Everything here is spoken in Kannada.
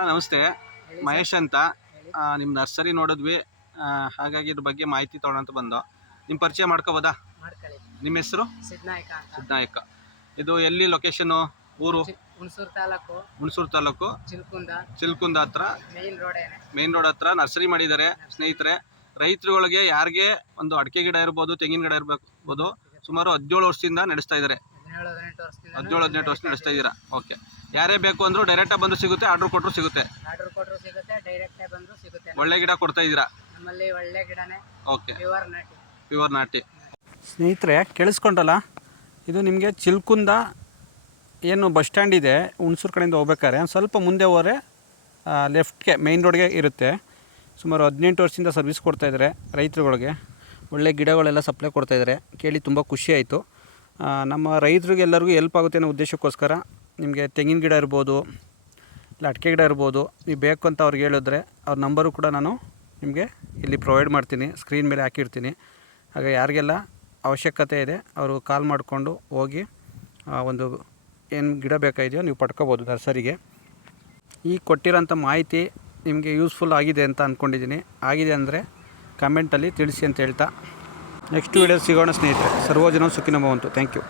ಅಣ್ಣ ನಮಸ್ತೆ, ಹೇಳಿ ಮಹೇಶ್ ಅಂತ. ಹೇಳಿ. ನಿಮ್ಮ ನರ್ಸರಿ ನೋಡಿದ್ವಿ, ಹಾಗಾಗಿ ಇದ್ರ ಬಗ್ಗೆ ಮಾಹಿತಿ ತೊಗೊಳಂತ ಬಂದು. ನಿಮ್ಮ ಪರಿಚಯ ಮಾಡ್ಕೋಬೋದಾ? ಮಾಡ್ಕೊಳ್ಳಿ. ನಿಮ್ಮ ಹೆಸರು? ಸಿದ್ನಾಯಕ ಅಂತ. ಸಿದ್ನಾಯಕ. ಇದು ಎಲ್ಲಿ ಲೊಕೇಶನು? ಊರು? ಹುಣಸೂರು ತಾಲೂಕು, ಹುಣಸೂರು ತಾಲೂಕು, ಚಿಲ್ಕುಂದ ಹತ್ರ, ಮೇನ್ ರೋಡ್ ಹತ್ರ ನರ್ಸರಿ ಮಾಡಿದ್ದಾರೆ ಸ್ನೇಹಿತರೆ. ರೈತರುಗಳಿಗೆ ಯಾರಿಗೆ ಒಂದು ಅಡಿಕೆ ಗಿಡ ಇರ್ಬೋದು, ತೆಂಗಿನ ಗಿಡ ಇರ್ಬೋದು, ಸುಮಾರು 17 ವರ್ಷದಿಂದ ನಡೆಸ್ತಾ ಇದ್ದಾರೆ. 17-18 ವರ್ಷ ನಡೆಸ್ತಾ ಇದ್ದೀರಾ. ಓಕೆ. ಯಾರೇ ಬೇಕು ಅಂದರೂ ಡೈರೆಕ್ಟಾಗಿ ಬಂದು ಸಿಗುತ್ತೆ, ಆರ್ಡರ್ ಕೊಟ್ಟರು ಸಿಗುತ್ತೆ. ಡೈರೆಕ್ಟ್ ಬಂದು ಸಿಗುತ್ತೆ. ಒಳ್ಳೆ ಗಿಡ ಕೊಡ್ತಾ ಇದ್ದೀರಾ. ನಮ್ಮಲ್ಲಿ ಒಳ್ಳೆ ಗಿಡನೇ. ಓಕೆ. ಪ್ಯೂರ್ ನಾಟಿ. ಸ್ನೇಹಿತರೆ ಕೇಳಿಸ್ಕೊಂಡಲ್ಲ, ಇದು ನಿಮಗೆ ಚಿಲ್ಕುಂದ ಏನು ಬಸ್ ಸ್ಟ್ಯಾಂಡ್ ಇದೆ, ಹುಣಸೂರು ಕಡೆಯಿಂದ ಹೋಗ್ಬೇಕಾದ್ರೆ ಒಂದು ಸ್ವಲ್ಪ ಮುಂದೆ ಹೋದರೆ ಲೆಫ್ಟ್ಗೆ ಮೇಯ್ನ್ ರೋಡ್ಗೆ ಇರುತ್ತೆ. ಸುಮಾರು 18 ವರ್ಷದಿಂದ ಸರ್ವಿಸ್ ಕೊಡ್ತಾಯಿದ್ದಾರೆ ರೈತರುಗಳಿಗೆ. ಒಳ್ಳೆ ಗಿಡಗಳೆಲ್ಲ ಸಪ್ಲೈ ಕೊಡ್ತಾಯಿದ್ದಾರೆ. ಕೇಳಿ ತುಂಬ ಖುಷಿ ಆಯಿತು. ನಮ್ಮ ರೈತರಿಗೆ ಎಲ್ಲರಿಗೂ ಹೆಲ್ಪ್ ಆಗುತ್ತೆ ಅನ್ನೋ ಉದ್ದೇಶಕ್ಕೋಸ್ಕರ ನಿಮಗೆ ತೆಂಗಿನ ಗಿಡ ಇರ್ಬೋದು, ಇಲ್ಲ ಅಡಿಕೆ ಗಿಡ ಇರ್ಬೋದು, ನೀವು ಬೇಕು ಅಂತ ಅವ್ರಿಗೆ ಹೇಳಿದ್ರೆ ಅವ್ರ ನಂಬರು ಕೂಡ ನಾನು ನಿಮಗೆ ಇಲ್ಲಿ ಪ್ರೊವೈಡ್ ಮಾಡ್ತೀನಿ, ಸ್ಕ್ರೀನ್ ಮೇಲೆ ಹಾಕಿರ್ತೀನಿ. ಹಾಗೆ ಯಾರಿಗೆಲ್ಲ ಅವಶ್ಯಕತೆ ಇದೆ ಅವರು ಕಾಲ್ ಮಾಡಿಕೊಂಡು ಹೋಗಿ ಒಂದು ಏನು ಗಿಡ ಬೇಕಾಗಿದೆಯೋ ನೀವು ಪಡ್ಕೋಬೋದು ನರ್ಸರಿಗೆ. ಈ ಕೊಟ್ಟಿರೋಂಥ ಮಾಹಿತಿ ನಿಮಗೆ ಯೂಸ್ಫುಲ್ ಆಗಿದೆ ಅಂತ ಅಂದ್ಕೊಂಡಿದ್ದೀನಿ. ಆಗಿದೆ ಅಂದರೆ ಕಮೆಂಟಲ್ಲಿ ತಿಳಿಸಿ ಅಂತ ಹೇಳ್ತಾ ನೆಕ್ಸ್ಟ್ ವೀಡಿಯೋ ಸಿಗೋಣ ಸ್ನೇಹಿತರೆ. ಸರ್ವಜನ ಸುಖಿನೋ ಭವಂತು. Thank you.